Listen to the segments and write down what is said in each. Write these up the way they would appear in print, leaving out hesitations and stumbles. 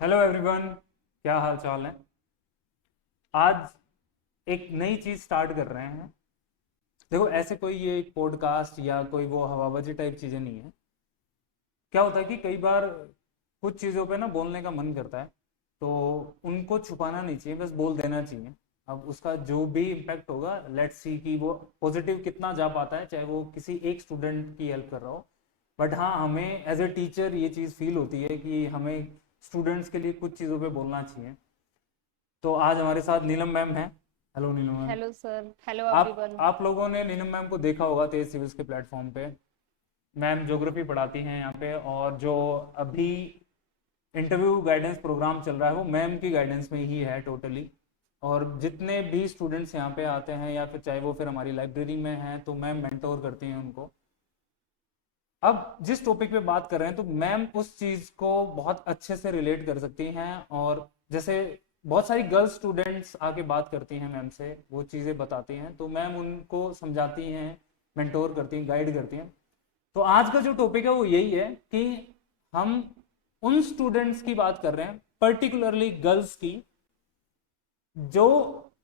Hello everyone, क्या हाल चाल है। आज एक नई चीज स्टार्ट कर रहे हैं। देखो, ऐसे कोई ये पॉडकास्ट या कोई वो हवाबाजी टाइप चीजें नहीं है। क्या होता है कि कई बार कुछ चीज़ों पे ना बोलने का मन करता है, तो उनको छुपाना नहीं चाहिए, बस बोल देना चाहिए। अब उसका जो भी इम्पैक्ट होगा, लेट्स सी कि वो पॉजिटिव कितना जा पाता है, चाहे वो किसी एक स्टूडेंट की हेल्प कर रहा हो। बट हाँ, हमें एज ए टीचर ये चीज़ फील होती है कि हमें स्टूडेंट्स के लिए कुछ चीज़ों पे बोलना चाहिए। तो आज हमारे साथ नीलम मैम है। हेलो नीलम मैम। Hello sir. हेलो आप एवरीवन। आप लोगों ने नीलम मैम को देखा होगा तेज सिविल्स के प्लेटफॉर्म पे। मैम ज्योग्राफी पढ़ाती हैं यहाँ पे, और जो अभी इंटरव्यू गाइडेंस प्रोग्राम चल रहा है वो मैम की गाइडेंस में ही है टोटली। और जितने भी स्टूडेंट्स यहाँ पे आते हैं, या फिर चाहे वो फिर हमारी लाइब्रेरी में हैं, तो मैम मेंटोर करती हैं उनको। अब जिस टॉपिक पे बात कर रहे हैं, तो मैम उस चीज को बहुत अच्छे से रिलेट कर सकती हैं। और जैसे बहुत सारी गर्ल्स स्टूडेंट्स आके बात करती हैं मैम से, वो चीजें बताती हैं, तो मैम उनको समझाती हैं, मेंटोर करती हैं, गाइड करती हैं। तो आज का जो टॉपिक है वो यही है कि हम उन स्टूडेंट्स की बात कर रहे हैं, पर्टिकुलरली गर्ल्स की, जो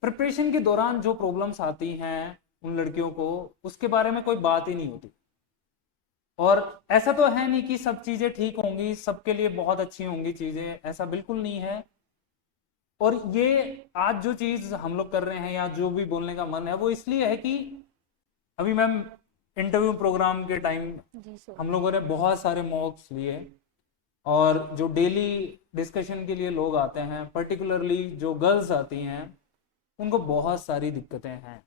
प्रिपरेशन के दौरान जो प्रॉब्लम्स आती हैं उन लड़कियों को, उसके बारे में कोई बात ही नहीं होती। और ऐसा तो है नहीं कि सब चीजें ठीक होंगी, सबके लिए बहुत अच्छी होंगी चीजें, ऐसा बिल्कुल नहीं है। और ये आज जो चीज हम लोग कर रहे हैं, या जो भी बोलने का मन है, वो इसलिए है कि अभी मैम इंटरव्यू प्रोग्राम के टाइम जी सर। हम लोगों ने बहुत सारे मॉक्स लिए। और जो डेली डिस्कशन के लिए लोग आते हैं, पर्टिकुलरली जो गर्ल्स आती हैं, उनको बहुत सारी दिक्कतें हैं।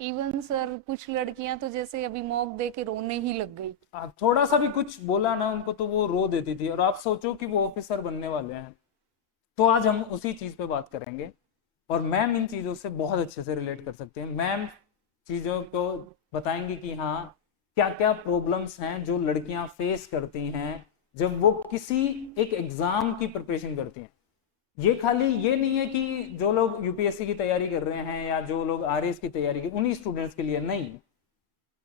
इवन सर कुछ लड़कियां तो जैसे अभी मॉक दे के रोने ही लग गई। आप थोड़ा सा भी कुछ बोला ना उनको, तो वो रो देती थी, और आप सोचो कि वो ऑफिसर बनने वाले हैं। तो आज हम उसी चीज पे बात करेंगे। और मैम इन चीजों से बहुत अच्छे से रिलेट कर सकते हैं। मैम चीजों को बताएंगी कि हाँ, क्या क्या प्रॉब्लम्स हैं जो लड़कियां फेस करती हैं जब वो किसी एक एग्जाम की प्रिपरेशन करती हैं। ये खाली ये नहीं है कि जो लोग यूपीएससी की तैयारी कर रहे हैं, या जो लोग आरएएस की तैयारी कर, उन्हीं स्टूडेंट्स के लिए नहीं।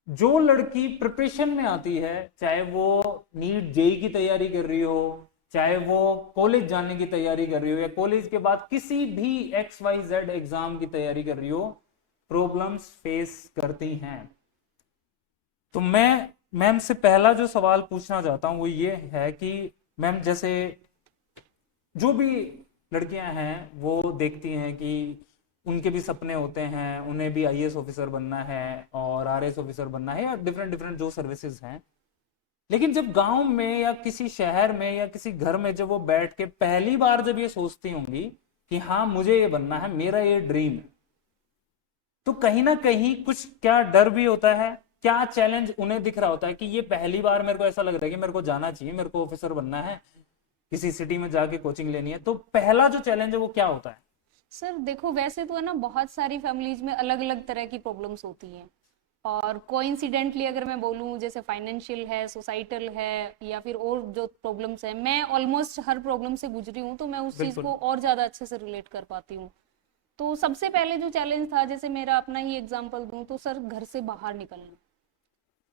जो लड़की प्रिपरेशन में आती है, चाहे वो नीट जेई की तैयारी कर रही हो, चाहे वो कॉलेज जाने की तैयारी कर रही हो, या कॉलेज के बाद किसी भी एक्स वाई जेड एग्जाम की तैयारी कर रही हो, प्रॉब्लम्स फेस करती हैं। तो मैं मैम से पहला जो सवाल पूछना चाहता हूँ वो ये है कि मैम, जैसे जो भी लड़कियां हैं वो देखती हैं कि उनके भी सपने होते हैं, उन्हें भी आईएएस ऑफिसर बनना है और आरएएस ऑफिसर बनना है, या डिफरेंट डिफरेंट जो सर्विसेज हैं। लेकिन जब गांव में या किसी शहर में या किसी घर में जब वो बैठ के पहली बार जब ये सोचती होंगी कि हाँ, मुझे ये बनना है, मेरा ये ड्रीम है, तो कहीं ना कहीं कुछ क्या डर भी होता है, क्या चैलेंज उन्हें दिख रहा होता है कि ये पहली बार मेरे को ऐसा लग रहा है कि मेरे को जाना चाहिए, मेरे को ऑफिसर बनना है, किसी सिटी में जाके कोचिंग लेनी है। तो पहला जो चैलेंज है वो क्या होता है? सर देखो, वैसे तो है ना, बहुत सारी फैमिलीज में अलग अलग तरह की प्रॉब्लम्स होती हैं। और कोइंसिडेंटली अगर मैं बोलूँ, जैसे फाइनेंशियल है, सोसाइटल है, या फिर और जो प्रॉब्लम्स है, मैं ऑलमोस्ट हर प्रॉब्लम से गुजरी हूँ, तो मैं उस चीज़ बिल्कुल। को और ज़्यादा अच्छे से रिलेट कर पाती हूँ। तो सबसे पहले जो चैलेंज था, जैसे मेरा अपना ही एग्जांपल दूं, तो सर घर से बाहर निकलना।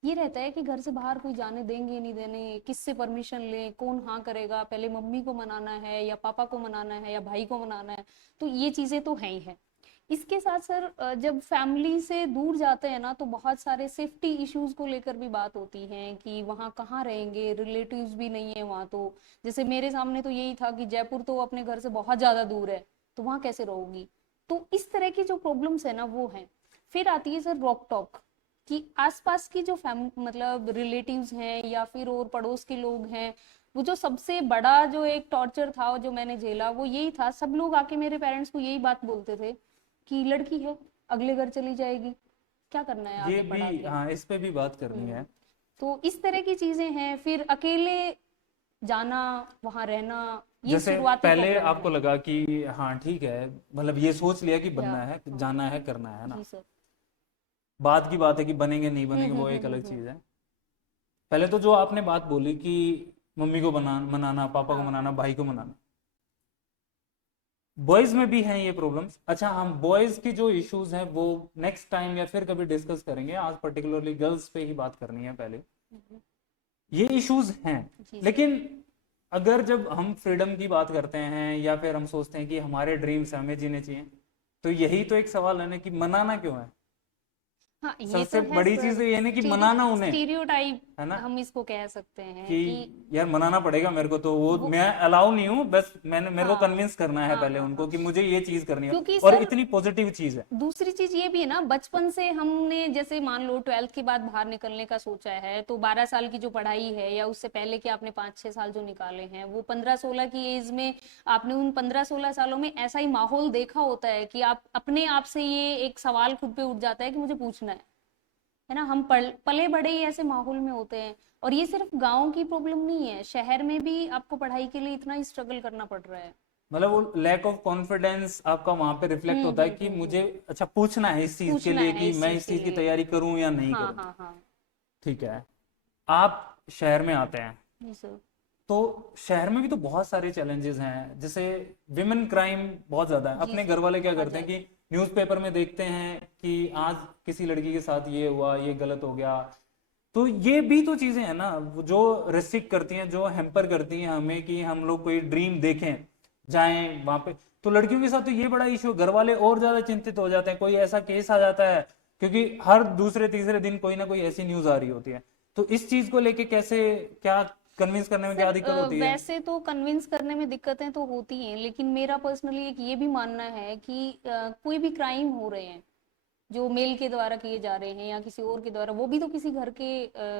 ये रहता है कि घर से बाहर कोई जाने देंगे नहीं देने, किससे परमिशन लें, कौन हाँ करेगा, पहले मम्मी को मनाना है या पापा को मनाना है या भाई को मनाना है। तो ये चीजें तो है ही है। इसके साथ सर जब फैमिली से दूर जाते हैं ना, तो बहुत सारे सेफ्टी इश्यूज को लेकर भी बात होती है कि वहाँ कहाँ रहेंगे, रिलेटिव्स भी नहीं है वहाँ तो। जैसे मेरे सामने तो यही था कि जयपुर तो अपने घर से बहुत ज्यादा दूर है, तो वहाँ कैसे रहोगी। तो इस तरह की जो प्रॉब्लम्स है ना, वो है। फिर आती है सर रॉक टॉक, कि आसपास की जो फैम मतलब रिलेटिव्स हैं या फिर और पड़ोस के लोग हैं। वो जो सबसे बड़ा जो एक टॉर्चर था जो मैंने झेला, वो यही था, सब लोग आके मेरे पेरेंट्स को यही बात बोलते थे कि लड़की है, अगले घर चली जाएगी, क्या करना है ये आगे भी, पढ़ा के। हाँ, इस पे भी बात करनी है। तो इस तरह की चीजें हैं। फिर अकेले जाना, वहां रहना, ये जैसे शुरुआती पहले प्रॉब्लम आपको है। लगा कि हाँ ठीक है, मतलब ये सोच लिया कि या बनना है, हाँ। जाना है, करना है ना। जी सर। बात की बात है कि बनेंगे नहीं बनेंगे, वो एक अलग हम्म। चीज है। पहले तो जो आपने बात बोली कि मम्मी को मनाना, पापा को हाँ। मनाना, भाई को मनाना, बॉयज में भी हैं ये प्रॉब्लम्स। अच्छा, हम बॉयज की जो इश्यूज हैं वो नेक्स्ट टाइम या फिर कभी डिस्कस करेंगे, आज पर्टिकुलरली गर्ल्स पे ही बात करनी है पहले। हम्म, ये इश्यूज हैं। जी सर। लेकिन अगर जब हम फ्रीडम की बात करते हैं या फिर हम सोचते हैं कि हमारे ड्रीम्स हमें जीने चाहिए, तो यही तो एक सवाल है ना कि मनाना क्यों है। हाँ, ये सबसे तो है बड़ी चीज सर। तो ये नहीं कि मनाना उन्हें, स्टीरियोटाइप है ना, हम इसको कह सकते हैं कि कि यार मनाना पड़ेगा मेरे को, तो वो वो, मैं अलाउ नहीं हूँ, बस मैंने मेरे को हाँ कन्विंस करना है हाँ पहले हाँ उनको हाँ। कि मुझे ये चीज करनी है। क्योंकि और सर इतनी पॉजिटिव चीज है। दूसरी चीज ये भी है ना, बचपन से हमने जैसे मान लो 12th के बाद बाहर निकलने का सोचा है, तो 12 साल की जो पढ़ाई है या उससे पहले के आपने 5-6 साल जो निकाले हैं, वो 15-16 की एज में आपने उन 15-16 सालों में ऐसा ही माहौल देखा होता है कि आप अपने आप से ये एक सवाल खुद पे उठ जाता है कि मुझे पूछना है ना। हम पले बड़े ही ऐसे माहौल में होते हैं। और ये सिर्फ गांव की प्रॉब्लम नहीं है, शहर में भी आपको पढ़ाई के लिए इतना ही स्ट्रगल करना पड़ रहा है। मतलब वो लैक ऑफ कॉन्फिडेंस आपका वहां पे रिफ्लेक्ट होता है कि मुझे अच्छा पूछना है इस चीज के पूछना लिए है कि इस मैं चीज इस के चीज की लिए। तैयारी करूं या नहीं हाँ करूं। हाँ हाँ। ठीक है। आप शहर में आते हैं, जी सर। तो शहर में भी तो बहुत सारे चैलेंजेस हैं, जैसे विमेन क्राइम बहुत ज्यादा है। जी अपने घर सर, वाले क्या बहुत करते हैं ज्यादा। कि न्यूज़पेपर में देखते हैं कि आज किसी लड़की के साथ ये हुआ, ये गलत हो गया। तो ये भी तो चीजें हैं ना वो जो रिस्ट्रिक्ट करती हैं, जो हैम्पर करती हैं हमें कि हम लोग कोई ड्रीम देखें, जाएं वहां पे। तो लड़कियों के साथ तो ये बड़ा इशू, घर वाले और ज्यादा चिंतित हो जाते हैं, कोई ऐसा केस आ जाता है, क्योंकि हर दूसरे तीसरे दिन कोई ना कोई ऐसी न्यूज आ रही होती है। तो इस चीज को लेके कैसे, क्या कन्विंस करने में क्या सर दिक्कत होती है। वैसे तो कन्विंस करने में दिक्कतें तो होती हैं, लेकिन मेरा पर्सनली एक ये भी मानना है कि कोई भी क्राइम हो रहे हैं जो मेल के द्वारा किए जा रहे हैं या किसी और के द्वारा, वो भी तो किसी घर के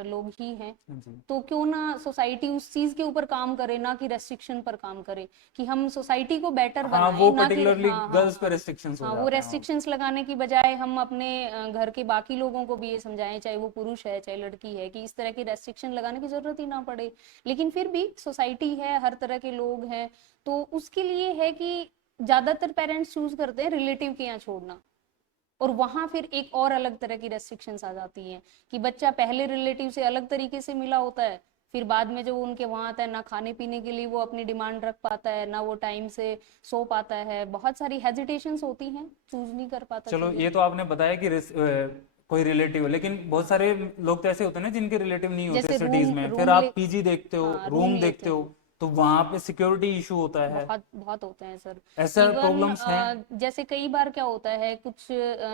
लोग ही हैं। जी। तो क्यों ना सोसाइटी उस चीज के ऊपर काम करे, ना कि रेस्ट्रिक्शन पर काम करे, कि हम सोसाइटी को बेटर हाँ, बनाए, वो ना कि पर्टिकुलरली हाँ हाँ गर्ल्स पे हाँ। रेस्ट्रिक्शंस हो हाँ, वो जाते हैं वहाँ पे। रेस्ट्रिक्शंस लगाने की बजाय हम अपने घर के बाकी लोगों को भी ये समझाएं, चाहे वो पुरुष है चाहे लड़की है, कि इस तरह की रेस्ट्रिक्शन लगाने की जरूरत ही ना पड़े। लेकिन फिर भी सोसाइटी है, हर तरह के लोग हैं, तो उसके लिए है कि ज्यादातर पेरेंट्स चूज करते हैं रिलेटिव के यहाँ छोड़ना। और वहां फिर एक और अलग तरह की रेस्ट्रिक्शंस आ जाती हैं कि बच्चा पहले रिलेटिव से अलग तरीके से मिला होता है, फिर बाद में जब वो उनके वहां आता है, ना खाने पीने के लिए वो अपनी डिमांड रख पाता है, ना वो टाइम से सो पाता है, बहुत सारी हेजिटेशंस होती हैं, चूज नहीं कर पाता चलो चीजें। ये तो आपने बताया कि कोई रिलेटिव है, लेकिन बहुत सारे लोग तो ऐसे होते हैं ना जिनके रिलेटिव नहीं होते जैसे सिटीज में, फिर रूम ले आप पीजी देखते हो, हाँ, रूम रूम लेते देखते हो, हैं। तो वहां पे सिक्योरिटी इशू होता है। बहुत बहुत होते हैं सर। ऐसा इवन प्रॉब्लम्स हैं। जैसे कई बार क्या होता है, कुछ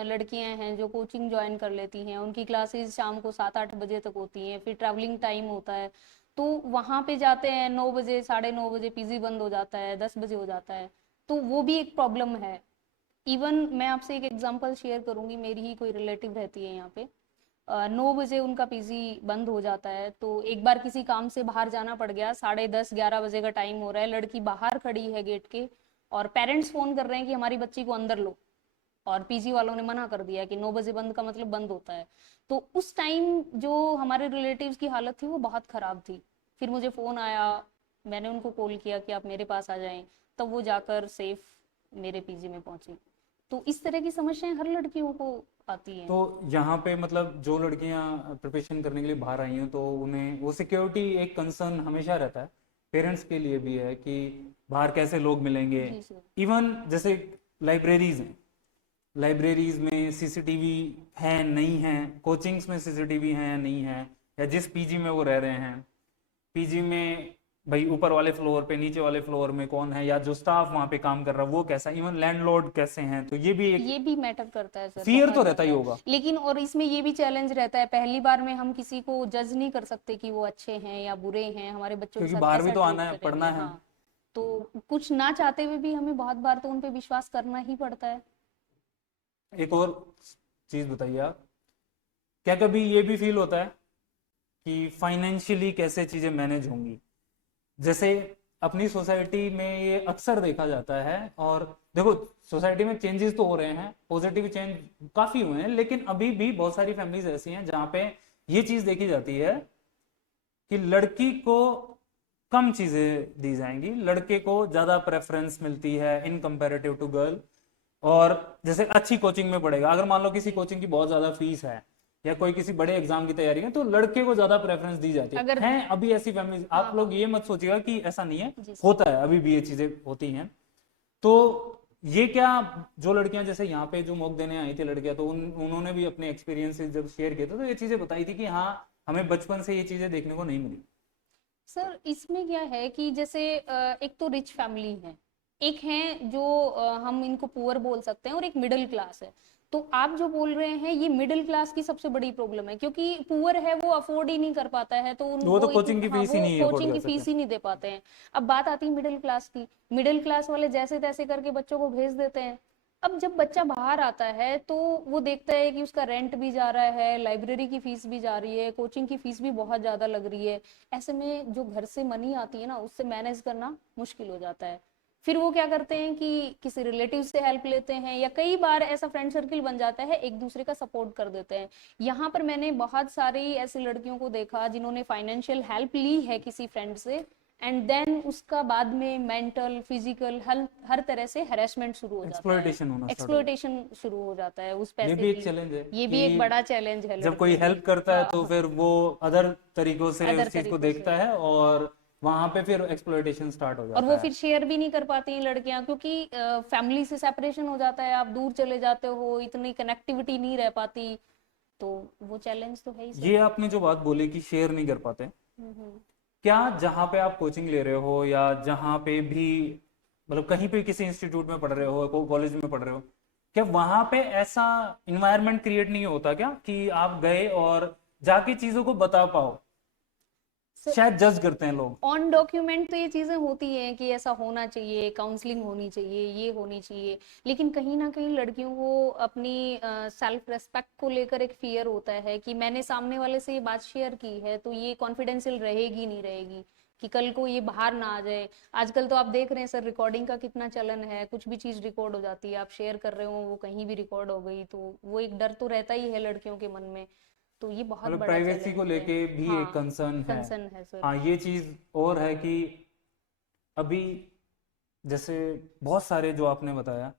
लड़कियां हैं जो कोचिंग ज्वाइन कर लेती हैं, उनकी क्लासेस शाम को 7-8 बजे तक होती हैं, फिर ट्रैवलिंग टाइम होता है, तो वहां पे जाते हैं 9 बजे, 9:30 बजे पीजी बंद हो जाता है, 10 बजे हो जाता है। तो वो भी एक प्रॉब्लम है। इवन मैं आपसे एक एग्जांपल शेयर करूंगी, मेरी ही कोई रिलेटिव रहती है यहाँ पे। 9 बजे उनका पीजी बंद हो जाता है, तो एक बार किसी काम से बाहर जाना पड़ गया, 10:30-11 बजे का टाइम हो रहा है, लड़की बाहर खड़ी है गेट के, और पेरेंट्स फोन कर रहे हैं कि हमारी बच्ची को अंदर लो, और पीजी वालों ने मना कर दिया कि 9 बजे बंद का मतलब बंद होता है। तो उस टाइम जो हमारे रिलेटिव्स की हालत थी वो बहुत खराब थी। फिर मुझे फोन आया, मैंने उनको कॉल किया कि आप मेरे पास आ जाएं, तब वो जाकर सेफ मेरे पीजी में पहुंची। तो इस तरह की समस्याएं हर लड़कियों को आती हैं। तो यहाँ पे मतलब जो लड़कियां प्रिपरेशन करने के लिए बाहर आई हैं, तो उन्हें वो सिक्योरिटी एक कंसर्न हमेशा रहता है। पेरेंट्स के लिए भी है कि बाहर कैसे लोग मिलेंगे। जी सर। इवन जैसे लाइब्रेरीज हैं, लाइब्रेरीज में सीसीटीवी है नहीं है, कोचिंग्स में सीसीटीवी है नहीं है, या जिस पीजी में वो रह रहे हैं, पीजी में भाई ऊपर वाले फ्लोर पे नीचे वाले फ्लोर में कौन है, या जो स्टाफ वहां पे काम कर रहा है वो कैसा, इवन लैंडलॉर्ड कैसे हैं, तो ये भी एक ये भी मैटर करता है सर, फियर बहुत तो रहता ही ज्यादा। होगा। लेकिन और इसमें ये भी चैलेंज रहता है, पहली बार में हम किसी को जज नहीं कर सकते कि वो अच्छे हैं या बुरे हैं, हमारे बच्चों के क्योंकि साथ बाहर भी कैसा तो आना ट्रीट है, करेंगे। पढ़ना है। हाँ, तो कुछ ना चाहते हुए भी हमें बहुत बार तो उन पे विश्वास करना ही पड़ता है। एक और चीज बताइए आप, क्या कभी ये भी फील होता है कि फाइनेंशियली कैसे चीजें मैनेज होंगी। जैसे अपनी सोसाइटी में ये अक्सर देखा जाता है, और देखो सोसाइटी में चेंजेस तो हो रहे हैं, पॉजिटिव चेंज काफी हुए हैं, लेकिन अभी भी बहुत सारी फैमिलीज ऐसी हैं जहां पे ये चीज देखी जाती है कि लड़की को कम चीजें दी जाएंगी, लड़के को ज्यादा प्रेफरेंस मिलती है इन कंपैरेटिव टू गर्ल। और जैसे अच्छी कोचिंग में पढ़ेगा, अगर मान लो किसी कोचिंग की बहुत ज्यादा फीस है, या कोई किसी बड़े एग्जाम की तैयारी है, तो लड़के को ज्यादा प्रेफरेंस दी जाती है। अगर हैं अभी ऐसी फैमिली, हाँ आप हाँ। लोग ये मत सोचिएगा कि ऐसा नहीं है, जी सर। होता है, अभी भी ये चीजें होती हैं। तो ये क्या, जो लड़कियां जैसे यहाँ पे जो मॉक देने आई थी लड़कियां, तो उन्होंने भी अपने एक्सपीरियंसेस जब शेयर किए थे, तो ये चीजें बताई थी कि हाँ, हमें बचपन से ये चीजें देखने को नहीं मिली। सर इसमें क्या है कि जैसे एक तो रिच फैमिली है, एक है जो हम इनको पुअर बोल सकते हैं, और एक मिडिल क्लास है। तो आप जो बोल रहे हैं ये मिडिल क्लास की सबसे बड़ी प्रॉब्लम है, क्योंकि पुअर है वो अफोर्ड ही नहीं कर पाता है, तो वो तो वो कोचिंग की हाँ फीस ही वो नहीं अफोर्ड कोचिंग कर की सके। फीस ही नहीं दे पाते हैं। अब बात आती है मिडिल क्लास की, मिडिल क्लास वाले जैसे तैसे करके बच्चों को भेज देते हैं। अब जब बच्चा बाहर आता है तो वो देखता है कि उसका रेंट भी जा रहा है, लाइब्रेरी की फीस भी जा रही है, कोचिंग की फीस भी बहुत ज्यादा लग रही है। ऐसे में जो घर से मनी आती है ना, उससे मैनेज करना मुश्किल हो जाता है। फिर वो क्या करते हैं कि किसी रिलेटिव से हेल्प लेते हैं, या कई बार ऐसा फ्रेंड सर्किल बन जाता है, एक दूसरे का सपोर्ट कर देते हैं। यहाँ पर मैंने बहुत सारी ऐसी लड़कियों को देखा जिन्होंने फाइनेंशियल हेल्प ली है किसी फ्रेंड से, एंड देन उसका बाद में मेंटल फिजिकल हर तरह से हरेसमेंट शुरू हो जाता है, एक्सप्लॉयटेशन होना स्टार्ट हो जाता एक्सप्लोइटेशन शुरू हो जाता है उस है। ये पैसे भी एक की। चैलेंज है ये भी एक कि बड़ा चैलेंज है जब कोई लड़कियों के हेल्प लिए। करता है हाँ तो हाँ, फिर वो अदर तरीकों से अदर उस चीज को तरीकों से। देखता है, और वहां पे फिर एक्सप्लॉयटेशन स्टार्ट हो और वो जाता है। फिर शेयर भी नहीं कर पाती हैं लड़कियां, क्योंकि फैमिली से सेपरेशन हो जाता है, आप दूर चले जाते हो, इतनी कनेक्टिविटी नहीं रह पाती। तो वो चैलेंज तो है ही सर। ये आपने जो बात बोली कि शेयर नहीं कर पाते, हम्म। क्या जहाँ पे आप कोचिंग ले रहे हो या जहाँ पे भी, मतलब कहीं पे किसी इंस्टीट्यूट में पढ़ रहे हो, कॉलेज में पढ़ रहे हो, क्या वहां पे ऐसा इन्वायरमेंट क्रिएट नहीं होता क्या कि आप गए और जाके चीजों को बता पाओ? शायद जज करते हैं लोग। ऑन डॉक्यूमेंट तो ये चीजें होती हैं कि ऐसा होना चाहिए, काउंसलिंग होनी चाहिए, ये होनी चाहिए, लेकिन कहीं ना कहीं लड़कियों को अपनी सेल्फ रेस्पेक्ट को लेकर एक फियर होता है कि मैंने सामने वाले से ये बात शेयर की है तो ये कॉन्फिडेंशियल रहेगी नहीं रहेगी, कि कल को ये बाहर ना आ जाए। आजकल तो आप देख रहे हैं सर, रिकॉर्डिंग का कितना चलन है, कुछ भी चीज रिकॉर्ड हो जाती है, आप शेयर कर रहे हो वो कहीं भी रिकॉर्ड हो गई, तो वो एक डर तो रहता ही है लड़कियों के मन में। तो ये बहुत मतलब बड़ा प्राइवेसी को चैलेंज है। लेके भी एक हाँ, कंसर्न है। कंसर्न है सर। हाँ, ये चीज और है कि अभी जैसे बहुत सारे जो आपने बताया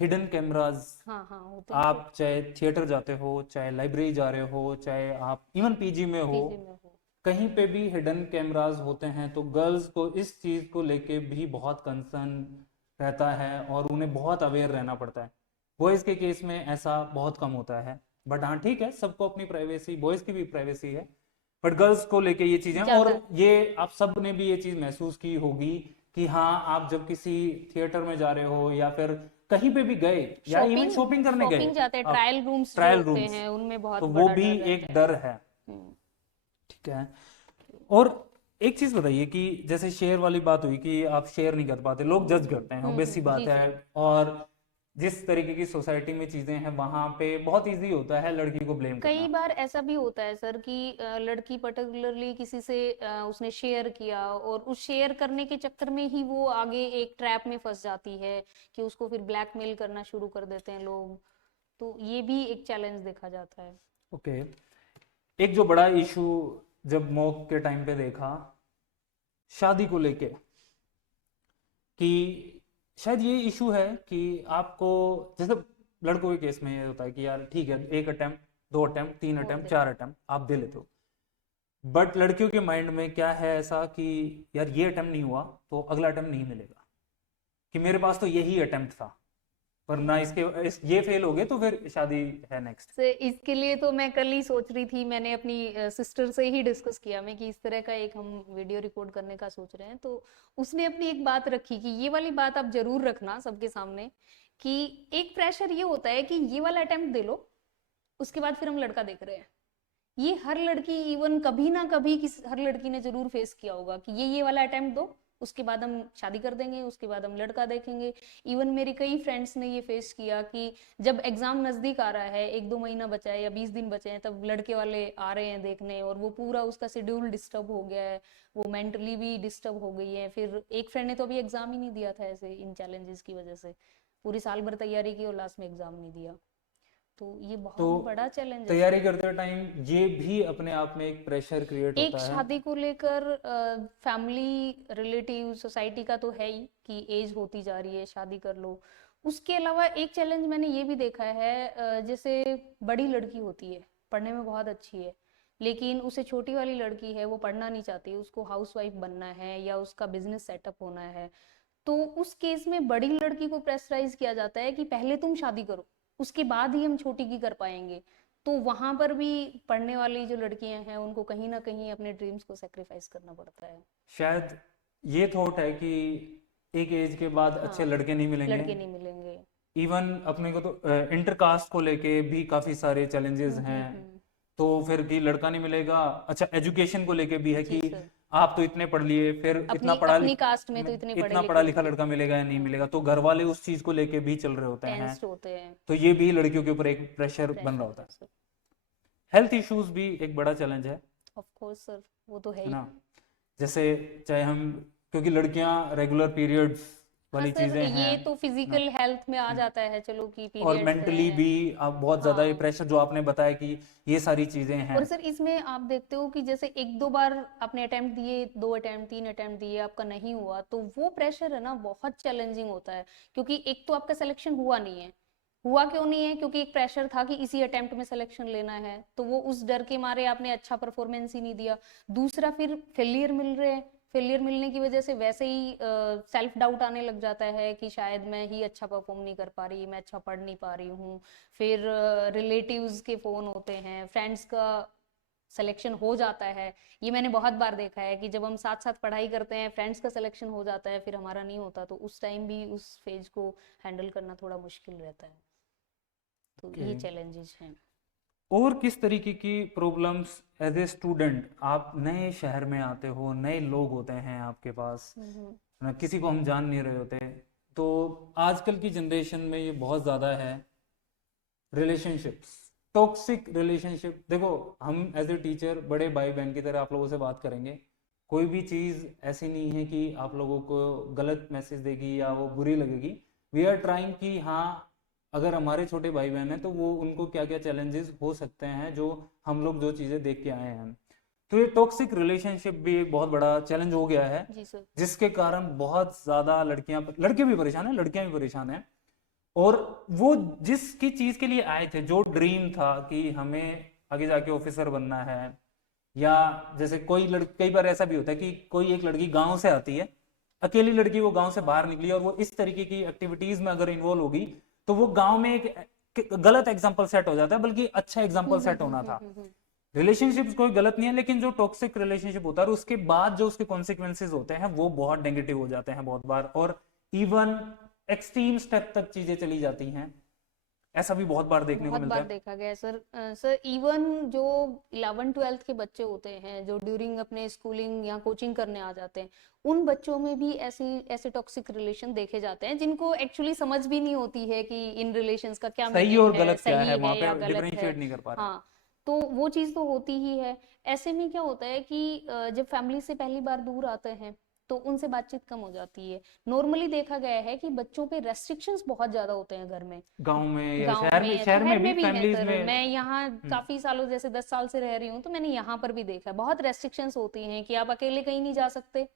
हिडन कैमराज, हाँ हाँ, होते हैं सर। आप चाहे थिएटर जाते हो, चाहे लाइब्रेरी जा रहे हो, चाहे आप इवन पीजी में हो, पीजी में हो। कहीं पे भी हिडन कैमरास होते हैं, तो गर्ल्स को इस चीज को लेके भी बहुत कंसर्न रहता है और उन्हें बहुत अवेयर रहना पड़ता है। बॉयज के केस में ऐसा बहुत कम होता है, बट हाँ ठीक है, सबको अपनी प्राइवेसी, बॉयज की भी प्राइवेसी है, बट गर्ल्स को लेके ये चीजें, और ज्यादा। ये आप सब ने भी ये चीज महसूस की होगी कि हाँ, आप जब किसी थिएटर में जा रहे हो या फिर कहीं पे भी गए या इवन शॉपिंग शॉपिंग करने गए, शॉपिंग जाते हैं, आप ट्रायल रूम्स जो ट्रायल होते रूम्स, हैं उनमें तो बहुत वो बड़ा भी डर रहता एक है। डर है। हम्म। ठीक है। और एक चीज बताइए कि जैसे शेयर वाली बात हुई कि आप शेयर नहीं कर पाते, लोग जज करते हैं, ऑब्वियस सी बात जी है। सर। और जिस तरीके की सोसाइटी में चीजें हैं वहां पे बहुत इजी होता है लड़की को ब्लेम कई करना। बार ऐसा भी होता है सर कि लड़की पर्टिकुलरली किसी से उसने शेयर किया, और उस शेयर करने के चक्कर में ही वो आगे एक ट्रैप में फंस जाती है, कि उसको फिर ब्लैकमेल करना शुरू कर देते हैं लोग। तो ये भी एक चैलेंज देखा जाता है। ओके। एक जो बड़ा इशू जब मॉक के टाइम पे देखा शादी को लेके, कि शायद ये इशू है कि आपको, जैसे लड़कों के केस में ये होता है कि यार ठीक है, एक अटेम्प्ट, दो अटेम्प्ट, तीन बोल अटेम्प्ट, देते चार हैं। अटेम्प्ट आप दे लेते हो। बट लड़कियों के माइंड में क्या है ऐसा कि यार ये अटेम्प्ट नहीं हुआ तो अगला अटेम्प्ट नहीं मिलेगा, कि मेरे पास तो यही अटेम्प्ट था, पर ना ये फेल हो गए तो फिर शादी है नेक्स्ट। से इसके लिए तो मैं कल ही सोच रही थी, मैंने अपनी सिस्टर से ही डिस्कस किया मैं कि इस तरह का एक हम वीडियो रिकॉर्ड करने का सोच रहे हैं, तो उसने अपनी एक बात रखी कि ये वाली बात आप जरूर रखना सबके सामने, कि एक प्रेशर ये होता है कि ये वाला अटेम्प्ट दे लो, उसके बाद फिर हम लड़का देख रहे हैं। ये हर लड़की, इवन कभी ना कभी हर लड़की ने जरूर फेस किया होगा कि ये वाला अटेम्प्ट दो, उसके बाद हम शादी कर देंगे, उसके बाद हम लड़का देखेंगे। इवन मेरी कई फ्रेंड्स ने ये फेस किया कि जब एग्जाम नजदीक आ रहा है, 1-2 महीना बचा है या 20 दिन बचे हैं, तब लड़के वाले आ रहे हैं देखने, और वो पूरा उसका शेड्यूल डिस्टर्ब हो गया है, वो मेंटली भी डिस्टर्ब हो गई है। फिर एक फ्रेंड ने तो अभी एग्जाम ही नहीं दिया था ऐसे इन चैलेंजेस की वजह से, पूरी साल भर तैयारी की और लास्ट में एग्जाम नहीं दिया। तो ये तो बहुत बड़ा चैलेंज है तैयारी सर। करते टाइम ये भी अपने आप में एक प्रेशर क्रिएट एक होता है। शादी को लेकर फैमिली रिलेटिव सोसाइटी का तो है ही कि एज होती जा रही है, शादी कर लो। उसके अलावा एक चैलेंज मैंने ये भी देखा है, जैसे बड़ी लड़की होती है, पढ़ने में बहुत अच्छी है, लेकिन उसे छोटी वाली लड़की है, वो पढ़ना नहीं चाहती, उसको हाउसवाइफ बनना है या उसका बिजनेस सेटअप होना है। तो उस केस में बड़ी लड़की को प्रेशराइज किया जाता है कि पहले तुम शादी करो, उसके बाद ही हम छोटी की कर पाएंगे। तो वहां पर भी पढ़ने वाली जो लड़कियां हैं उनको कहीं ना कहीं अपने ड्रीम्स को सेक्रीफाइस करना पड़ता है। शायद ये थॉट है कि एक एज के बाद अच्छे हाँ, लड़के नहीं मिलेंगे। लड़के नहीं मिलेंगे। इवन अपने को तो इंटर कास्ट को लेके भी काफी सारे चैलेंजेस हैं। तो फिर कि लड़का नहीं मिलेगा। अच्छा, एजुकेशन को लेके भी है जी कि सर। आप तो इतने पढ़ लिए, फिर अपनी अपनी कास्ट में तो इतने इतना पढ़े पढ़ा लिखे लिखा होते हैं। लड़का मिलेगा या नहीं मिलेगा, तो घर वाले उस चीज को लेके भी चल रहे होते हैं। टेंस्ड होते हैं। तो ये भी लड़कियों के ऊपर एक प्रेशर बन रहा प्रेशर होता है है। सर। हेल्थ इश्यूज भी एक बड़ा चैलेंज ऑफ कोर्स सर, वो तो है है ही। ना। जैसे चाहे हम, क्योंकि लड़कियां रेगुलर पीरियड्स हाँ वाली सर, चीजें हैं ये तो ना। फिजिकल हेल्थ में आ जाता है, चलो कि और पीरियड्स मेंटली है। भी आप बहुत ज्यादा ये हाँ, प्रेशर जो आपने बताया कि ये सारी चीजें हैं। और सर इसमें आप देखते हो कि जैसे एक दो बार आपने अटेम्प्ट दिए, दो अटेम्प्ट, तीन अटेम्प्ट दिए, आपका नहीं हुआ, तो वो प्रेशर है ना बहुत चैलेंजिंग होता है। क्योंकि एक तो आपका सिलेक्शन हुआ नहीं है। हुआ क्यों नहीं है? क्योंकि एक प्रेशर था कि इसी अटेम्प्ट में सिलेक्शन लेना है, तो वो उस डर के मारे आपने अच्छा परफॉर्मेंस ही नहीं दिया। दूसरा, फिर फेलियर मिल रहे हैं। फेलियर मिलने की वजह से वैसे ही सेल्फ डाउट आने लग जाता है कि शायद मैं ही अच्छा परफॉर्म नहीं कर पा रही, मैं अच्छा पढ़ नहीं पा रही हूँ। फिर रिलेटिव्स के फोन होते हैं, फ्रेंड्स का सिलेक्शन हो जाता है। ये मैंने बहुत बार देखा है कि जब हम साथ साथ पढ़ाई करते हैं, फ्रेंड्स का सिलेक्शन हो जाता है, फिर हमारा नहीं होता, तो उस टाइम भी उस फेज को हैंडल करना थोड़ा मुश्किल रहता है। तो ओके। ये चैलेंजेस हैं। और किस तरीके की प्रॉब्लम्स एज ए स्टूडेंट, आप नए शहर में आते हो, नए लोग होते हैं आपके पास हम्म। ना, किसी को हम जान नहीं रहे होते। तो आजकल की जनरेशन में ये बहुत ज़्यादा है, रिलेशनशिप्स, टॉक्सिक रिलेशनशिप। देखो, हम एज ए टीचर बड़े भाई बहन की तरह आप लोगों से बात करेंगे। कोई भी चीज़ ऐसी नहीं है कि आप लोगों को गलत मैसेज देगी या वो बुरी लगेगी। वी आर ट्राइंग कि हाँ, अगर हमारे छोटे भाई बहन हैं तो वो उनको क्या क्या चैलेंजेस हो सकते हैं जो हम लोग जो चीज़ें देख के आए हैं। तो ये टॉक्सिक रिलेशनशिप भी एक बहुत बड़ा चैलेंज हो गया है, जी सर। जिसके कारण बहुत ज़्यादा लड़कियां, लड़के भी परेशान हैं, लड़कियां भी परेशान हैं। और वो जिसकी चीज के लिए आए थे, जो ड्रीम था कि हमें आगे जाके ऑफिसर बनना है, या जैसे कोई लड़की, कई बार ऐसा भी होता है कि कोई एक लड़की गांव से आती है, अकेली लड़की, वो गांव से बाहर निकली और वो इस तरीके की एक्टिविटीज में अगर इन्वॉल्व होगी, तो वो गांव में एक गलत एग्जाम्पल सेट हो जाता है, बल्कि अच्छा एग्जाम्पल सेट होना था। रिलेशनशिप कोई गलत नहीं है, लेकिन जो टॉक्सिक रिलेशनशिप होता है और उसके बाद जो उसके कॉन्सिक्वेंसेज होते हैं वो बहुत नेगेटिव हो जाते हैं बहुत बार, और इवन एक्सट्रीम स्टेप तक चीजें चली जाती हैं। ऐसा भी बहुत बार देखने को बहुत मिलता बार है। देखा गया है सर। सर इवन जो 11th 12th के बच्चे होते हैं, जो ड्यूरिंग अपने स्कूलिंग या कोचिंग करने आ जाते हैं, उन बच्चों में भी ऐसी ऐसे टॉक्सिक रिलेशन देखे जाते हैं जिनको एक्चुअली समझ भी नहीं होती है कि इन रिलेशंस का क्या सही मीनिंग और है, गलत क्या है सही वहां है पे या गलत है। डिफरेंशिएट नहीं कर पा रहे। हाँ, तो वो चीज तो होती ही है। ऐसे में क्या होता है कि जब फैमिली से पहली बार दूर आते हैं तो उनसे बातचीत कम हो जाती है। नॉर्मली देखा गया है कि बच्चों पे रेस्ट्रिक्शंस बहुत ज्यादा होते हैं घर में। गांव में या गांव शहर में, में, शहर शहर में भी में भी है फैमिलीज सर। में। मैं यहाँ काफी सालों, जैसे 10 साल से रह रही हूँ, तो मैंने यहाँ पर भी देखा है बहुत रेस्ट्रिक्शंस होती हैं कि आप अकेले कहीं नहीं जा सकते,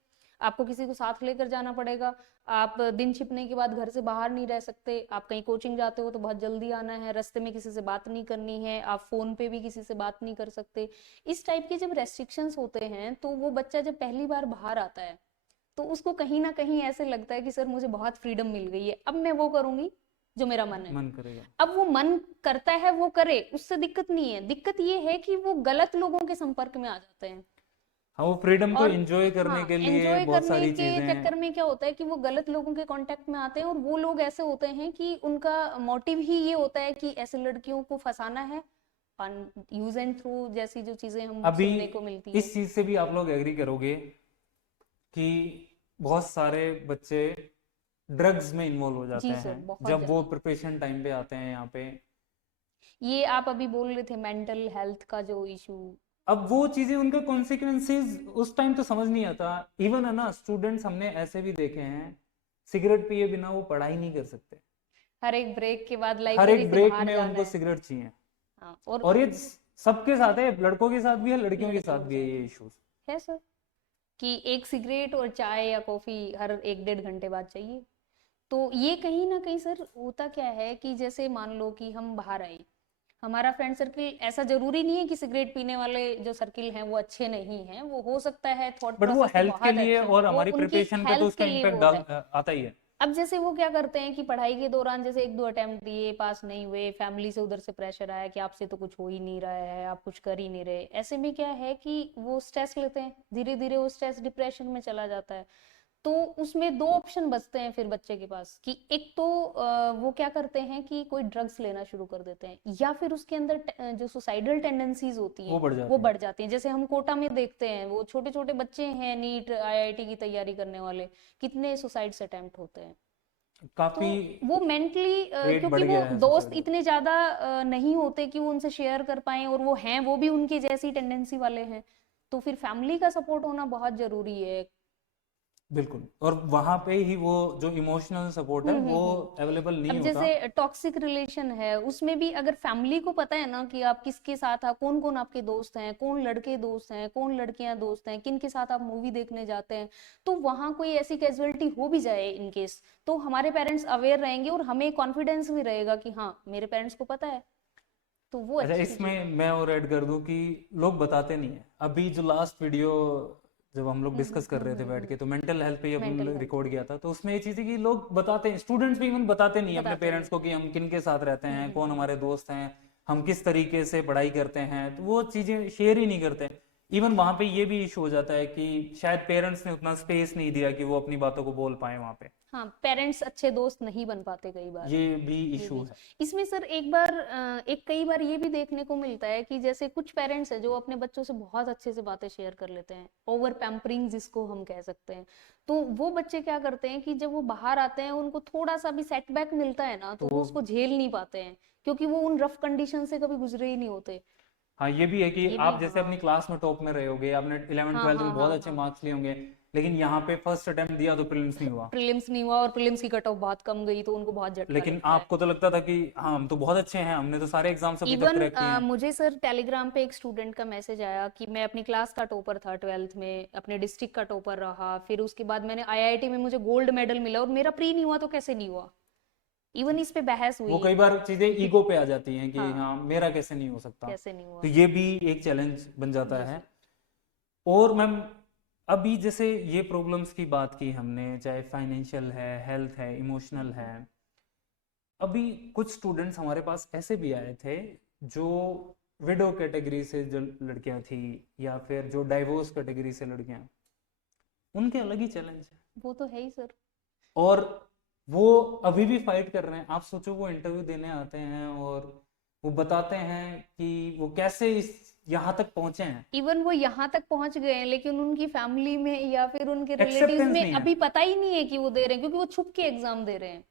आपको किसी को साथ लेकर जाना पड़ेगा। आप दिन छिपने के बाद घर से बाहर नहीं रह सकते। आप कहीं कोचिंग जाते हो तो बहुत जल्दी आना है, रास्ते में किसी से बात नहीं करनी है, आप फोन पे भी किसी से बात नहीं कर सकते। इस टाइप के जब रेस्ट्रिक्शंस होते हैं तो वो बच्चा जब पहली बार बाहर आता है तो उसको कहीं ना कहीं ऐसे लगता है कि सर मुझे बहुत फ्रीडम मिल गई है, अब मैं वो करूंगी जो मेरा मन है। मन करेगा। अब वो मन करता है वो करे, उससे दिक्कत नहीं है। दिक्कत ये है कि वो गलत लोगों के संपर्क में आ जाते हैं। हाँ, वो फ्रीडम को और एंजॉय करने हाँ, के लिए एंजॉय बहुत करने सारी के चीजें। चक्कर में क्या होता है कि वो गलत लोगों के कांटेक्ट में आते हैं, और वो लोग ऐसे होते हैं कि उनका मोटिव ही ये होता है कि ऐसे लड़कियों को फंसाना है। यूज एंड थ्रू जैसी जो चीजें हम अभी सुनने को मिलती है। इस चीज से भी आप लोग एग्री करोगे कि बहुत सारे बच्चे ड्रग्स में इन्वॉल्व हो जाते जी सर, हैं बहुत जब वो ज्यादा। प्रिपरेशन टाइम पे आते हैं यहाँ पे। ये आप अभी बोल रहे थे मेंटल हेल्थ का जो इशू। अब वो चीजें, उनका कॉन्सिक्वेंसेस उस टाइम तो समझ नहीं आता। इवन है ना, स्टूडेंट्स हमने ऐसे भी देखे हैं, सिगरेट पिए बिना वो पढ़ाई नहीं कर सकते। हर एक ब्रेक के बाद हर लाइब्रेरी एक से ब्रेक बाहर में जाना उनको है। सिगरेट चाहिए। हाँ, और और ये सबके साथ है, लड़कों के साथ भी है, लड़कियों के लड़कियों साथ के भी है साथ ये भी इश्यूज। है सर, कि एक सिगरेट और चाय या कॉफी हर 1 1.5 घंटे बाद चाहिए। तो ये कहीं ना कहीं सर होता क्या है कि जैसे मान लो कि हम बाहर आए, हमारा फ्रेंड सर्किल, ऐसा जरूरी नहीं है कि सिगरेट पीने वाले जो सर्किल हैं वो अच्छे नहीं हैं, वो हो सकता है थॉट बट वो प्रोसेस से हेल्थ के बहुत लिए अच्छे हों, और वो हमारी उनकी प्रिपरेशन पे तो हेल्थ उसका के लिए वो इम्पैक्ट होता डाल है। आता ही है। अब जैसे वो क्या करते हैं कि पढ़ाई के दौरान जैसे एक दो अटेम्प्ट दिए, पास नहीं हुए, फैमिली से उधर से प्रेशर आया कि आपसे तो कुछ हो ही नहीं रहा है, आप कुछ कर ही नहीं रहे, ऐसे में क्या है कि वो स्ट्रेस लेते हैं, धीरे धीरे वो स्ट्रेस डिप्रेशन में चला जाता है। तो उसमें दो ऑप्शन बचते हैं फिर बच्चे के पास कि एक तो वो क्या करते हैं कि कोई ड्रग्स लेना शुरू कर देते हैं, या फिर उसके अंदर जो सुसाइडल टेंडेंसीज होती वो हैं बढ़ वो जाते हैं। बढ़ जाती हैं। जैसे हम कोटा में देखते हैं, वो छोटे छोटे बच्चे हैं नीट आईआईटी की तैयारी करने वाले, कितने सुसाइड्स अटेम्प्ट होते हैं। तो काफी वो मेंटली रेट बढ़ क्योंकि वो गया है दोस्त सुसाइड का। इतने ज्यादा नहीं होते कि वो उनसे शेयर कर पाए, और वो हैं वो भी उनकी जैसी टेंडेंसी वाले हैं, तो फिर फैमिली का सपोर्ट होना बहुत जरूरी है। बिल्कुल, और वहां पे ही वो जो इमोशनल सपोर्ट है वो हम्म। अवेलेबल नहीं अब होता। जैसे टॉक्सिक रिलेशन है, उसमें भी अगर फैमिली को पता है ना कि आप किसके साथ, आप कौन कौन आपके दोस्त हैं, कौन लड़के दोस्त हैं, कौन लड़कियां दोस्त हैं, किन के साथ आप मूवी देखने जाते हैं, तो वहां कोई ऐसी कैजुअलिटी हो भी जाए इन केस, तो हमारे पेरेंट्स अवेयर रहेंगे और हमें कॉन्फिडेंस भी रहेगा कि हाँ मेरे पेरेंट्स को पता है, तो वो अच्छा, अच्छी चीज इसमें है। मैं और ऐड कर दूं कि लोग बताते नहीं है। अभी जो लास्ट वीडियो जब हम लोग डिस्कस कर रहे थे बैठ के, तो मेंटल हेल्थ पे मेंटल अपन हेल्थ रिकॉर्ड किया था, तो उसमें ये चीज़ है कि लोग बताते हैं, स्टूडेंट्स भी इवन बताते नहीं है अपने बताते पेरेंट्स नहीं। को कि हम किन के साथ रहते हैं, कौन हम्म। हमारे दोस्त हैं, हम किस तरीके से पढ़ाई करते हैं, तो वो चीज़ें शेयर ही नहीं करते। इवन वहाँ पे ये भी इशू हो जाता है कि शायद पेरेंट्स ने उतना स्पेस नहीं दिया कि वो अपनी बातों को बोल पाए वहाँ पे। हाँ, पेरेंट्स अच्छे दोस्त नहीं बन पाते कई बार। ये भी ये इशू भी है। इसमें सर एक बार कई बार ये भी देखने को मिलता है कि जैसे कुछ पेरेंट्स हैं जो अपने बच्चों से बहुत अच्छे से बातें शेयर कर लेते हैं, ओवर पैम्परिंग जिसको हम कह सकते हैं। तो वो बच्चे क्या करते हैं कि जब वो बाहर आते हैं, उनको थोड़ा सा भी सेटबैक मिलता है ना, तो तो वो उसको झेल नहीं पाते हैं, क्योंकि वो उन रफ कंडीशन से कभी गुजरे ही नहीं होते। हाँ, ये भी है कि ये भी आप जैसे हाँ। अपनी क्लास में टॉप में रहे होगे, आपने 11 हाँ 12 हाँ में बहुत हाँ अच्छे हाँ। मार्क्स लिए होंगे, लेकिन यहाँ पे फर्स्ट अटेम्प्ट दिया तो प्रीलिम्स नहीं हुआ। प्रीलिम्स नहीं हुआ और प्रीलिम्स की कट ऑफ बहुत कम गई, तो उनको बहुत झटका लेकिन लगता है। आपको तो लगता था कि हाँ हम तो बहुत अच्छे हैं, हमने तो सारे एग्जाम्स अभी तक इवन क्रैक किए हैं। मुझे सर टेलीग्राम पे एक स्टूडेंट का मैसेज आया कि मैं अपनी क्लास का टॉपर था, 12th में अपने डिस्ट्रिक्ट का टॉपर रहा, फिर उसके बाद मैंने आईआईटी में मुझे गोल्ड मेडल मिला और मेरा प्री नहीं हुआ, तो कैसे नहीं हुआ। इवन इस पे बहस वो हुई। कई बार चीजें ईगो पे आ जाती हैं कि हाँ, हाँ मेरा कैसे नहीं हो सकता। कैसे नहीं तो हुआ। ये भी एक चैलेंज बन जाता जी है। सर। और मैम, अभी जैसे ये प्रॉब्लम्स की बात की हमने, चाहे फाइनेंशियल है, हेल्थ है, इमोशनल है, हम्म। अभी कुछ स्टूडेंट्स हमारे पास ऐसे भी आए थे जो विडो कैटेगरी से जो लड़कियां थी, या फिर जो डाइवोर्स कैटेगरी से लड़कियां, उनके अलग ही चैलेंज है। वो तो है ही सर। और वो अभी भी फाइट कर रहे हैं। आप सोचो, वो इंटरव्यू देने आते हैं और वो बताते हैं कि वो कैसे इस यहाँ तक पहुंचे हैं। इवन वो यहाँ तक पहुंच गए हैं, लेकिन उनकी फैमिली में या फिर उनके रिलेटिव्स एक्सेप्टेंस में नहीं है। अभी पता ही नहीं है कि वो दे रहे हैं, क्योंकि वो छुप के एग्जाम दे रहे हैं।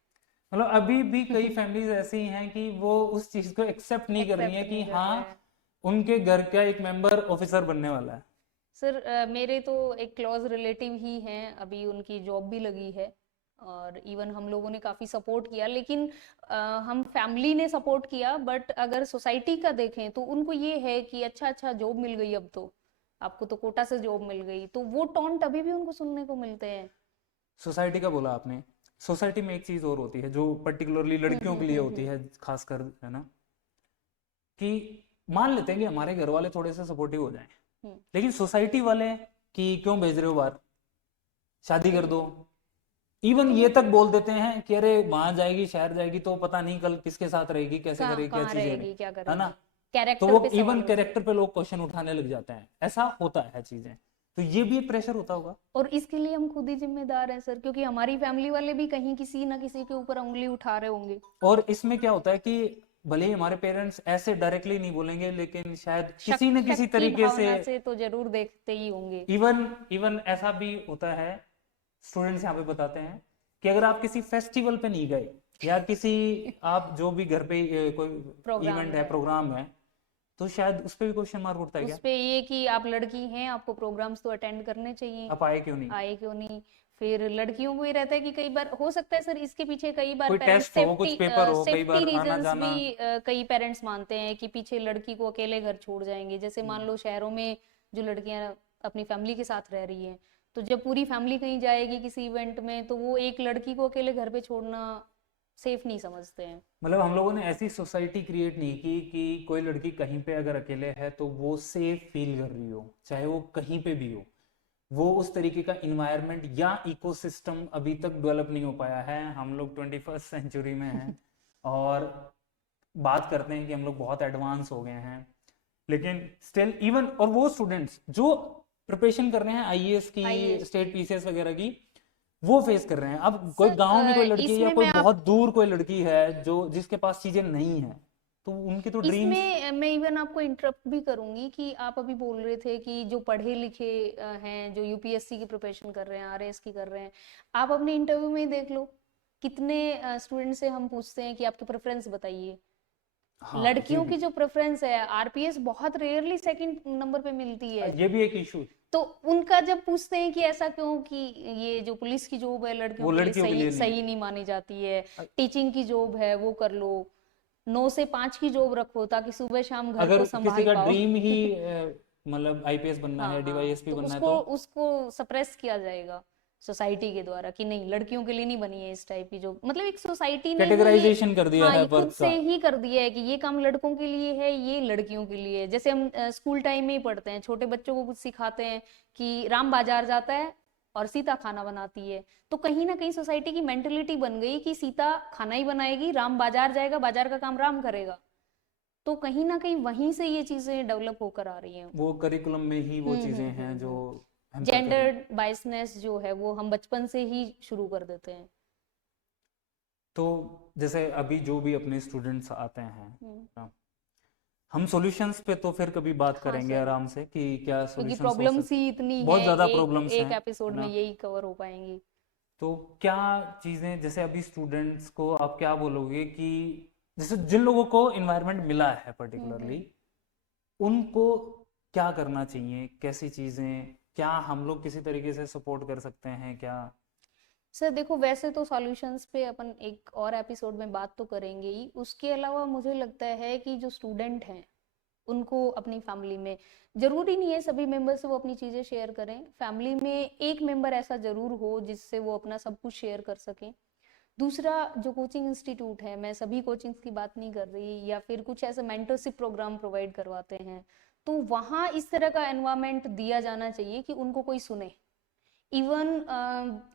मतलब अभी भी कई फैमिलीज ऐसी हैं कि वो उस चीज को एक्सेप्ट नहीं कर रही एक्सेप्ट है कि नहीं कर हाँ रहे हैं। उनके घर का एक मेंबर ऑफिसर बनने वाला है। सर मेरे तो एक क्लोज रिलेटिव ही हैं, अभी उनकी जॉब भी लगी है, और इवन हम लोगों ने काफी सपोर्ट किया, लेकिन हम फैमिली ने सपोर्ट किया, बट अगर सोसाइटी का देखें तो उनको ये है कि अच्छा अच्छा जॉब मिल गई, अब तो आपको तो कोटा से जॉब मिल गई, तो वो टॉन्ट अभी भी उनको सुनने को मिलते हैं। सोसाइटी का बोला आपने। सोसाइटी में एक चीज और होती है जो पर्टिकुलरली लड़कियों के लिए होती हम्म। है, खासकर, है ना, कि मान लेते हैं कि हमारे घर वाले थोड़े से सपोर्टिव हो जाएं, हम्म। लेकिन सोसाइटी वाले कि क्यों भेज रहे हो बाहर, शादी कर दो। इवन तो ये तक बोल देते हैं कि अरे वहां जाएगी, शहर जाएगी तो पता नहीं कल किसके साथ रहेगी, कैसे कहाँ करेगी, क्या कहाँ चीजें करेगी, रहेगी, क्या है ना। करेगी, तो कैरेक्टर वो पे इवन सवाल उठते कैरेक्टर हैं। पे लोग क्वेश्चन उठाने लग जाते हैं, ऐसा होता है चीजें। तो ये भी एक प्रेशर होता होगा। और इसके लिए हम खुद ही जिम्मेदार हैं सर, क्योंकि हमारी फैमिली वाले भी कहीं किसी ना किसी के ऊपर उंगली उठा रहे होंगे। और इसमें क्या होता है कि भले ही हमारे पेरेंट्स ऐसे डायरेक्टली नहीं बोलेंगे, लेकिन शायद शक किसी न शक किसी की तरीके से, भावना से तो जरूर देखते ही होंगे। इवन इवन ऐसा भी होता है, स्टूडेंट्स यहाँ पे बताते हैं कि अगर आप किसी फेस्टिवल पे नहीं गए, या किसी, आप जो भी घर पे कोई प्रोग्राम इवेंट है, है। प्रोग्राम है, तो शायद उस पे भी क्वेश्चन मार्क उठता है उस क्या, पे ये कि आप लड़की हैं, आपको प्रोग्राम्स तो अटेंड करने चाहिए, आप आए क्यों नहीं। आए क्यों नहीं। फिर लड़कियों को ये रहता है कि कई बार हो सकता है सर, इसके पीछे कई बार कोई पेरेंट्स टेस्ट हो, कुछ सेफ्टी पेपर हो, कई सेफ्टी बार आना रीजंस जाना। भी कई पेरेंट्स मानते हैं कि पीछे लड़की को अकेले घर छोड़ जाएंगे। जैसे मान लो शहरों में जो लड़कियां अपनी फैमिली के साथ रह रही हैं, तो जब पूरी फैमिली कहीं जाएगी किसी इवेंट में, तो वो एक लड़की को अकेले घर पे छोड़ना सेफ नहीं समझते हैं। मतलब हम लोगों ने ऐसी सोसाइटी क्रिएट नहीं की कि कोई लड़की कहीं पे अगर अकेले है तो वो सेफ फील कर रही हो, चाहे वो कहीं पे भी हो। वो उस तरीके का इन्वायरमेंट या इकोसिस्टम अभी तक डेवलप नहीं हो पाया है। हम लोग 21st सेंचुरी में हैं और बात करते हैं कि हम लोग बहुत एडवांस हो गए हैं, लेकिन स्टिल इवन, और वो स्टूडेंट्स जो प्रिपरेशन कर रहे हैं आईएएस की, आईएएस स्टेट की। पीसीएस वगैरह की, वो फेस कर रहे हैं। अब कोई सर गांव में कोई लड़की है या इसमें कोई मैं बहुत दूर कोई लड़की है जो जिसके पास चीजें नहीं है, तो उनके तो ड्रीम्स। इसमें मैं इवन आपको इंटरप्ट भी करूंगी कि आप अभी बोल रहे थे कि जो पढ़े लिखे हैं, जो यूपीएससी की प्रिपरेशन कर रहे हैं, आरएएस की कर रहे हैं, आप अपने इंटरव्यू में ही देख लो, कितने स्टूडेंट से हम पूछते हैं कि आपकी प्रेफरेंस बताइए। हाँ ये लड़कियों भी, की जो प्रेफरेंस है, आरपीएस बहुत रेयरली सेकंड नंबर पे मिलती है। ये भी एक इशू, तो उनका जब पूछते हैं कि ऐसा क्यों, कि ये जो पुलिस की जॉब है लड़कियों वो के लिए लड़कियों के सही लिए नहीं सही नहीं मानी जाती है, है। टीचिंग की जॉब है वो कर लो, 9 से 5 की जॉब रखो ताकि सुबह शाम घर अगर को किसी संभाल का पाओ। ड्रीम ही मतलब आईपीएस बनना हाँ है, हाँ, डीवाईएसपी तो बनना है, उसको तो उसको सप्रेस किया जाएगा सोसाइटी के द्वारा कि नहीं, लड़कियों के लिए नहीं बनी है इस टाइप की जो, मतलब एक सोसाइटी ने ही ये, कैटेगराइजेशन कर दिया हाँ, है ये खुद वर्क से का। ही कर दिया है कि ये काम लड़कों के लिए है, ये लड़कियों के लिए है। जैसे हम स्कूल टाइम में ही पढ़ते हैं, छोटे बच्चों को कुछ सिखाते हैं कि राम बाजार जाता है और सीता खाना बनाती है, तो कहीं ना कहीं सोसाइटी की मेंटेलिटी बन गई कि सीता खाना ही बनाएगी, राम बाजार जाएगा, बाजार का काम राम करेगा। तो कहीं ना कहीं वहीं से ये चीजें डेवलप होकर आ रही हैं। वो करिकुलम में ही वो चीजें हैं जो हैम्पर कर रही हैं। जेंडर बाइसनेस जो है वो हम बचपन से ही शुरू कर देते हैं। तो जैसे अभी जो भी अपने स्टूडेंट्स आते हैं हम्म, ना, हम सॉल्यूशंस पे तो फिर कभी बात हाँ करेंगे सर, आराम से कि क्या क्योंकि सॉल्यूशंस हो प्रॉब्लम्स सकते। ही इतनी बहुत हैं, ज़्यादा एक प्रॉब्लम्स एक हैं, एपिसोड है में ना। यही कवर हो पाएंगी। तो क्या चीज़ें, जैसे अभी स्टूडेंट्स को आप क्या बोलोगे कि जैसे जिन लोगों को इन्वायरमेंट मिला है पर्टिकुलरली, हम्म। उनको क्या करना चाहिए, कैसी चीज़ें, क्या हम लोग किसी तरीके से सपोर्ट कर सकते हैं क्या? सर देखो, वैसे तो सॉल्यूशंस पे अपन एक और एपिसोड में बात तो करेंगे ही, उसके अलावा मुझे लगता है कि जो स्टूडेंट हैं उनको अपनी फैमिली में, जरूरी नहीं है सभी मेंबर से वो अपनी चीजें शेयर करें, फैमिली में एक मेंबर ऐसा जरूर हो जिससे वो अपना सब कुछ शेयर कर सकें। दूसरा, जो कोचिंग इंस्टीट्यूट है, मैं सभी कोचिंग्स की बात नहीं कर रही, या फिर कुछ ऐसे मेंटरशिप प्रोग्राम प्रोवाइड करवाते हैं, तो वहाँ इस तरह का एनवायरनमेंट दिया जाना चाहिए कि उनको कोई सुने। इवन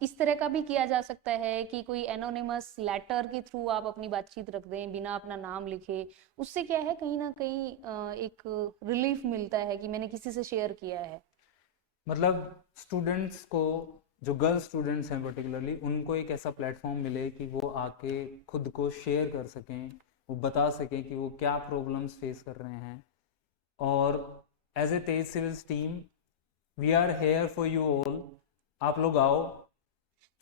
इस तरह का भी किया जा सकता है कि कोई एनोनिमस लेटर के थ्रू आप अपनी बातचीत रख दें बिना अपना नाम लिखे। उससे क्या है, कहीं ना कहीं एक रिलीफ मिलता है कि मैंने किसी से शेयर किया है। मतलब स्टूडेंट्स को, जो गर्ल्स स्टूडेंट्स हैं पर्टिकुलरली, उनको एक ऐसा प्लेटफॉर्म मिले कि वो आके खुद को शेयर कर सकें, वो बता सकें कि वो क्या प्रॉब्लम्स फेस कर रहे हैं। और as a Tej civils team, we are here for you all. आप लोग आओ,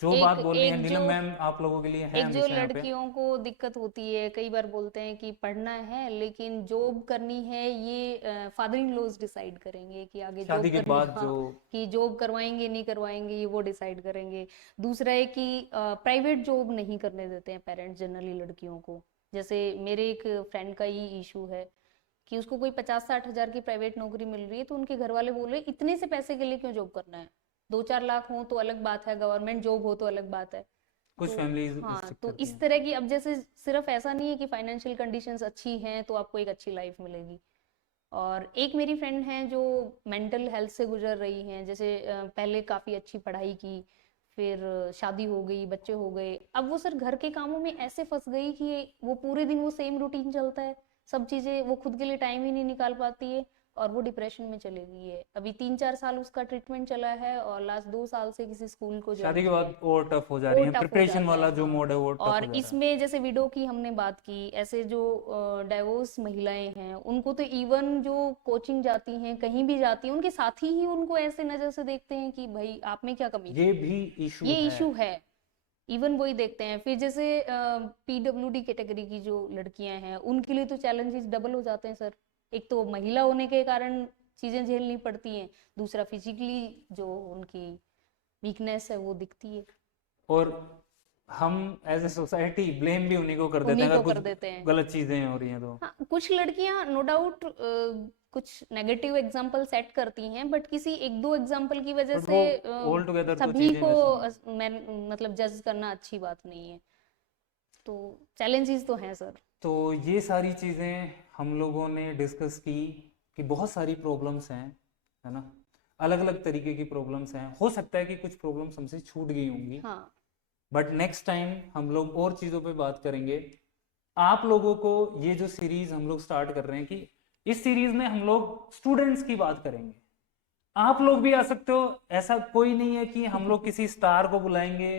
जो एक बात बोलनी है, एक जो नीलम मैम आप लोगों के लिए हैं एक जो हमेशा यहाँ पे। लड़कियों को दिक्कत होती है, कई बार बोलते हैं कि पढ़ना है लेकिन जॉब करनी है, ये फादर इन लॉज डिसाइड करेंगे कि आगे शादी जॉब के करनी, बाद हाँ, जो, कि जॉब करवाएंगे नहीं करवाएंगे ये वो डिसाइड करेंगे। दूसरा है कि प्राइवेट जॉब नहीं करने देते हैं पेरेंट्स जनरली लड़कियों को। जैसे मेरे एक फ्रेंड का ही इशू है कि उसको कोई 50-60 हजार की प्राइवेट नौकरी मिल रही है, तो उनके घर वाले बोल रहे इतने से पैसे के लिए क्यों जॉब करना है, 2-4 लाख हो तो अलग बात है, गवर्नमेंट जॉब हो तो अलग बात है। कुछ तो फैमिलीज हाँ, रिस्ट्रिक्ट तो करती इस हैं। तरह की, अब जैसे सिर्फ ऐसा नहीं है कि फाइनेंशियल कंडीशंस अच्छी हैं तो आपको एक अच्छी लाइफ मिलेगी। और एक मेरी फ्रेंड हैं जो मेंटल हेल्थ से गुजर रही हैं, जैसे पहले काफी अच्छी पढ़ाई की, फिर शादी हो गई, बच्चे हो गए, अब वो सर घर के कामों में ऐसे फंस गई कि वो पूरे दिन वो सेम रूटीन चलता है, सब चीजें वो खुद के लिए टाइम ही नहीं निकाल पाती है, और वो डिप्रेशन में चली गई है। अभी 3-4 साल उसका ट्रीटमेंट चला है और लास्ट 2 साल से किसी स्कूल को ज्वाइन शादी के किया है। बाद और टफ हो जा रही और है, टफ हो प्रिपरेशन जाता है, वाला जो हाँ। मोड है वो टफ और हो जा रहा है। इसमें जैसे विडो की हमने बात की, ऐसे जो डाइवोर्स महिलाएं हैं उनको तो इवन जो कोचिंग जाती हैं, कहीं भी जाती हैं, उनके साथी ही उनको ऐसे नजर से देखते हैं कि भाई आप में क्या कमी ये थी। भी इशू ये है। इशू है, इवन वही देखते हैं। फिर जैसे पीडब्ल्यूडी कैटेगरी की जो लड़कियां हैं उनके लिए तो चैलेंजेस डबल हो जाते हैं सर। एक तो महिला होने के कारण चीजें झेलनी पड़ती हैं, दूसरा फिजिकली जो उनकी वीकनेस है वो दिखती है, और हम एज ए सोसाइटी ब्लेम भी उन्हीं को कर देते उन्हीं हैं को अगर कर कुछ देते हैं। गलत चीजें हो रही हैं तो। हाँ, कुछ लड़कियां नो डाउट कुछ नेगेटिव एग्जाम्पल सेट करती हैं, बट किसी एक दो एग्जाम्पल की वजह बट से वो ऑल टुगेदर तो सभी चीजें को वैसी नहीं है। मैं मतलब जज करना अच्छी बात नहीं है। तो चैलेंजेस तो हैं सर। तो ये सारी चीजें हम लोगों ने डिस्कस की कि बहुत सारी प्रॉब्लम्स हैं, है ना। अलग अलग तरीके की प्रॉब्लम्स हैं, हो सकता है कि कुछ प्रॉब्लम्स हमसे छूट गई होंगी, हाँ बट नेक्स्ट टाइम हम लोग और चीज़ों पे बात करेंगे। आप लोगों को ये जो सीरीज हम लोग स्टार्ट कर रहे हैं कि इस सीरीज में हम लोग स्टूडेंट्स की बात करेंगे, आप लोग भी आ सकते हो। ऐसा कोई नहीं है कि हम लोग किसी स्टार को बुलाएंगे,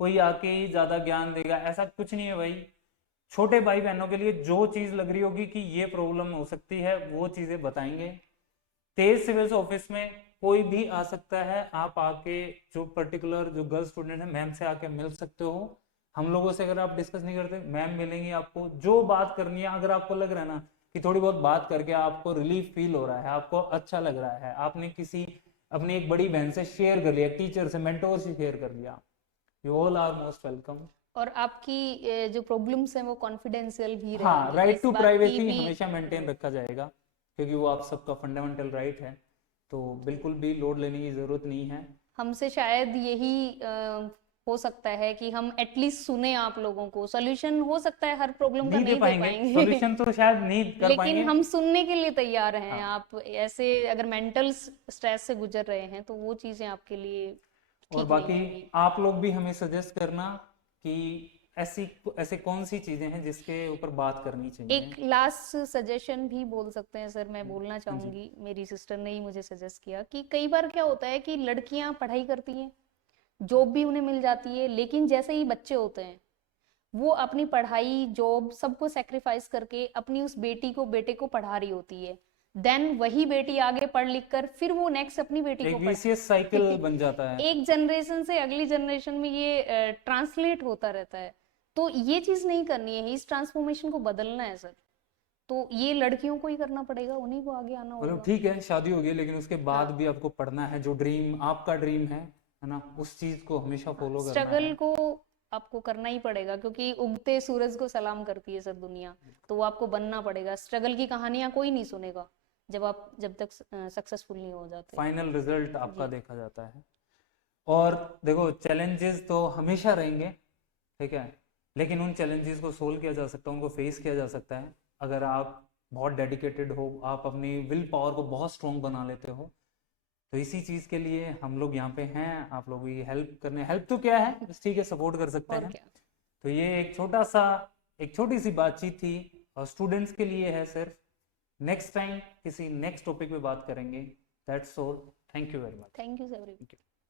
कोई आके ही ज्यादा ज्ञान देगा, ऐसा कुछ नहीं है भाई। छोटे भाई बहनों के लिए जो चीज लग रही होगी कि ये प्रॉब्लम हो सकती है, वो चीजें बताएंगे। तेज सिविल्स ऑफिस में कोई भी आ सकता है, आप आके जो पर्टिकुलर जो गर्ल स्टूडेंट है मैम से आके मिल सकते हो। हम लोगों से अगर आप डिस्कस नहीं करते, मैम मिलेंगी आपको, जो बात करनी है। अगर आपको लग रहा है ना कि थोड़ी बहुत बात करके आपको रिलीफ फील हो रहा है, आपको अच्छा लग रहा है, आपने किसी अपनी एक बड़ी बहन से शेयर कर लिया, टीचर से, मेंटोर से शेयर कर लिया, you all are most welcome. और आपकी जो प्रॉब्लम्स हैं वो कॉन्फिडेंशियल भी हाँ, रहेंगी, राइट इस टू बात की प्राइवेसी भी। हमेशा मेंटेन रखा जाएगा, क्योंकि वो आप सबका फंडामेंटल राइट है, तो बिल्कुल भी लोड लेने की जरूरत नहीं है। हमसे शायद यही हो सकता है कि हम एटलीस्ट सुने आप लोगों को। सॉल्यूशन हो सकता है हर प्रॉब्लम का नहीं दे नहीं दे पाएंगे पाएंगे सॉल्यूशन, तो शायद नहीं कर लेकिन पाएंगे। हम सुनने के लिए तैयार हैं। हाँ, आप ऐसे अगर मेंटल स्ट्रेस से गुजर रहे हैं तो वो चीजें आपके लिए और ठीक नहीं बाकी होंगी। आप लोग भी हमें सजेस्ट करना कि ऐसी ऐसे कौन सी चीजें हैं जिसके ऊपर बात करनी एक चाहिए। लास्ट सजेशन भी बोल सकते हैं सर, मैं बोलना हाँ जी। चाहूंगी। मेरी सिस्टर ने ही मुझे सजेस्ट किया कि कई बार क्या होता है कि लड़कियां पढ़ाई करती हैं, जॉब भी उन्हें मिल जाती है, लेकिन जैसे ही बच्चे होते हैं वो अपनी पढ़ाई जॉब सबको सेक्रीफाइस करके अपनी उस बेटी को बेटे को पढ़ा रही होती है। देन वही बेटी आगे पढ़ लिख कर फिर वो नेक्स्ट अपनी बेटी एक को पढ़ विशियस साइकिल बन जाता है। एक जनरेशन से अगली जनरेशन में ये ट्रांसलेट होता रहता है। तो ये चीज नहीं करनी है, इस ट्रांसफॉर्मेशन को बदलना है सर। तो ये लड़कियों को ही करना पड़ेगा, उन्हीं को आगे आना मतलब होगा। ठीक है, शादी हो गई, लेकिन उसके बाद हाँ भी आपको पढ़ना है, जो ड्रीम आपका ड्रीम है ना, उस चीज को हमेशा हाँ, फॉलो करना स्ट्रगल है। को आपको करना ही पड़ेगा, क्योंकि उगते सूरज को सलाम करती है सर दुनिया। तो वो आपको बनना पड़ेगा। स्ट्रगल की कहानियां कोई नहीं सुनेगा जब तक सक्सेसफुल नहीं हो जाते। फाइनल रिजल्ट आपका जी देखा जाता है। और देखो, चैलेंजेस तो हमेशा रहेंगे, ठीक है, लेकिन उन चैलेंजेस को सोल्व किया जा सकता है, उनको फेस किया जा सकता है अगर आप बहुत डेडिकेटेड हो, आप अपनी विल पावर को बहुत स्ट्रॉन्ग बना लेते हो। तो इसी चीज के लिए हम लोग यहाँ पे हैं, आप लोगों की हेल्प करने। हेल्प तो क्या है, बस ठीक है, सपोर्ट कर सकते और हैं। क्या। तो ये एक छोटी सी बातचीत थी, और स्टूडेंट्स के लिए है सिर्फ। नेक्स्ट टाइम किसी नेक्स्ट टॉपिक पे बात करेंगे। That's all. Thank you very thank you sir. Much.